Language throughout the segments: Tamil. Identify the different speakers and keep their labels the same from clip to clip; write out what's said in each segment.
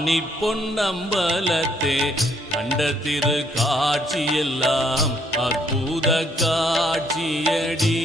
Speaker 1: ஆணி பொன்னம்பலத்தே கண்ட திரு காட்சியெல்லாம் அற்புத காட்சியடி.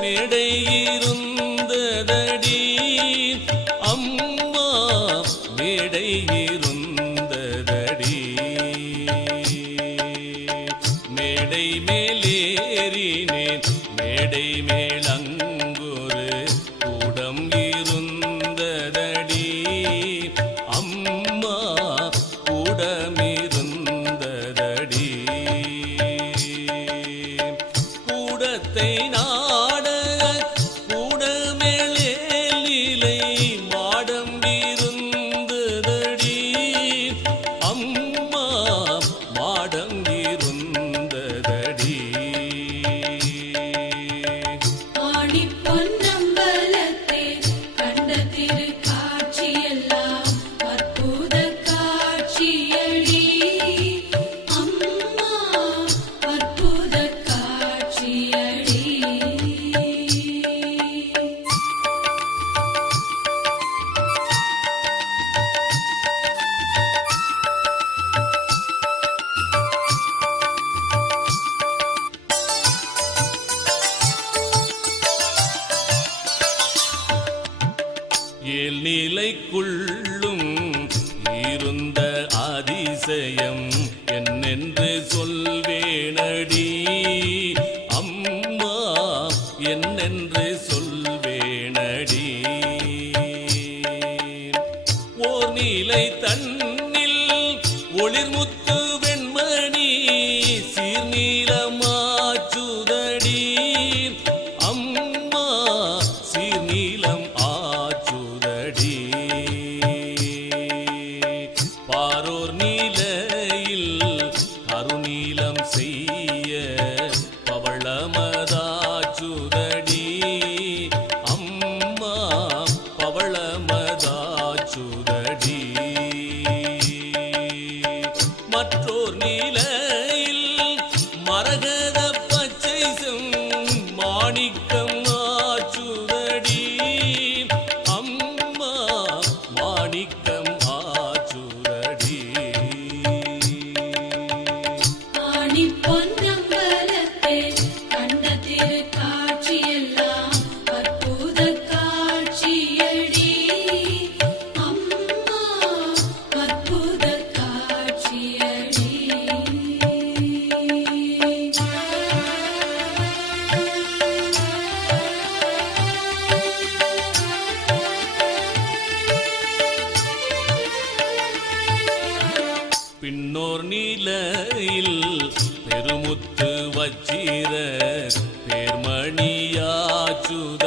Speaker 1: மேடையிரு என்று சொல் மன்னிக்க to the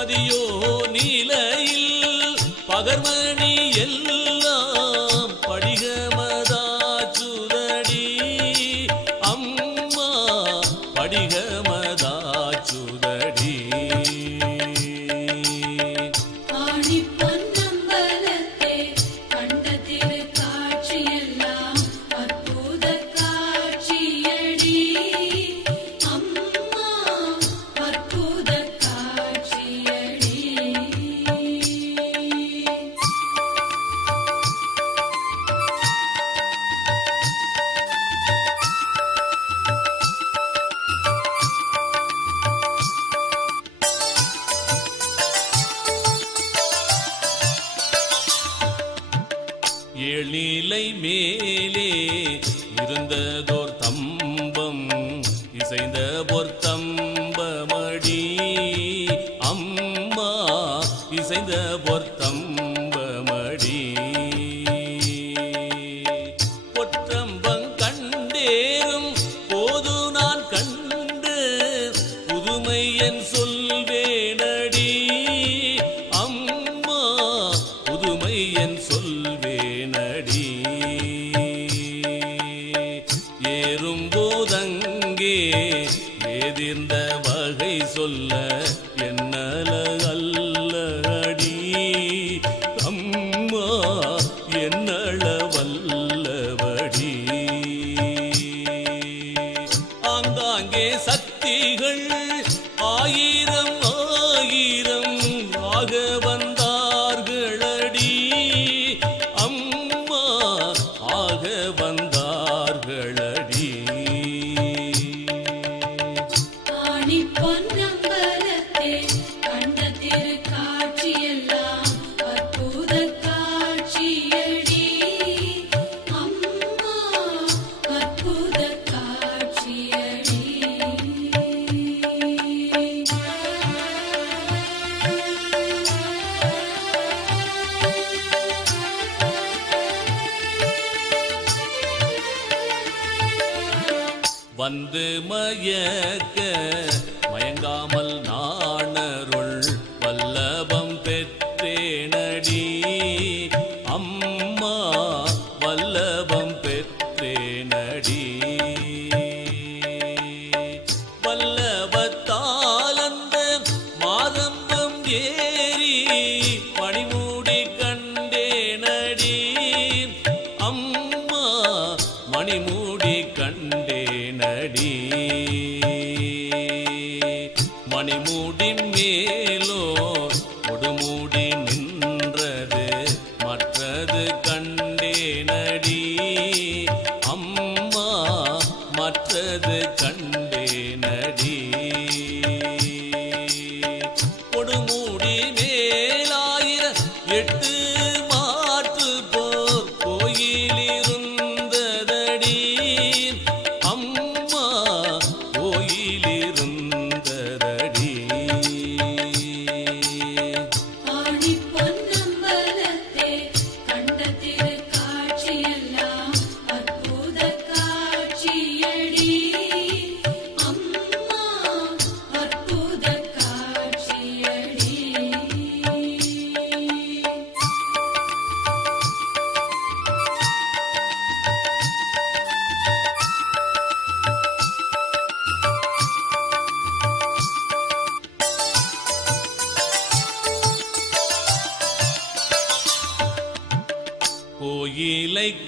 Speaker 1: மதியோ நிலையில்
Speaker 2: பகர்மணி வந்த
Speaker 1: வந்து மயக்க மயங்காமல் நான் நெடுங்கோடி மேலோ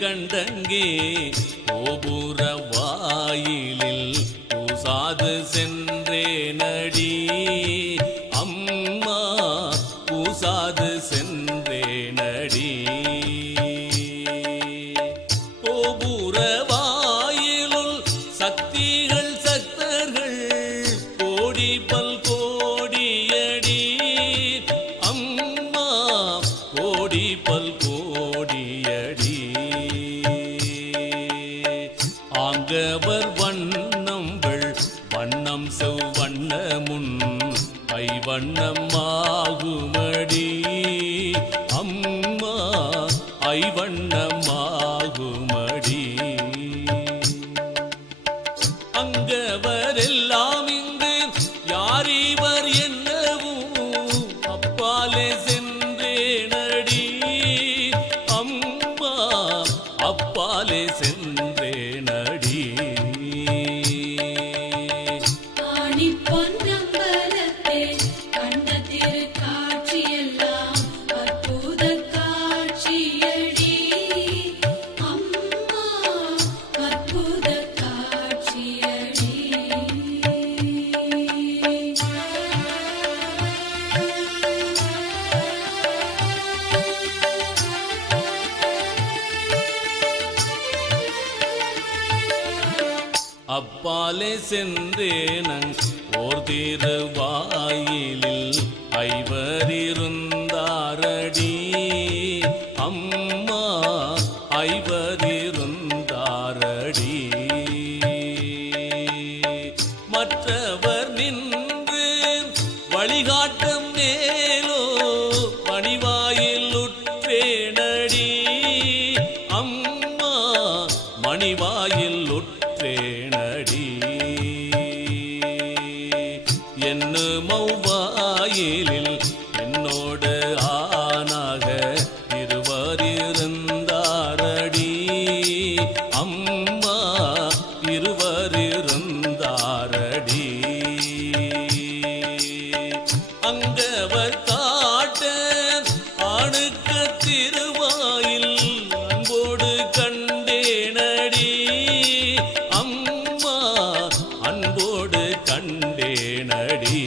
Speaker 1: கண்டங்கே கோபுர வாயிலே அப்பாலே சென்றேனங் ஓர் திருவாயிலில் ஐவரிருந்த தேனடி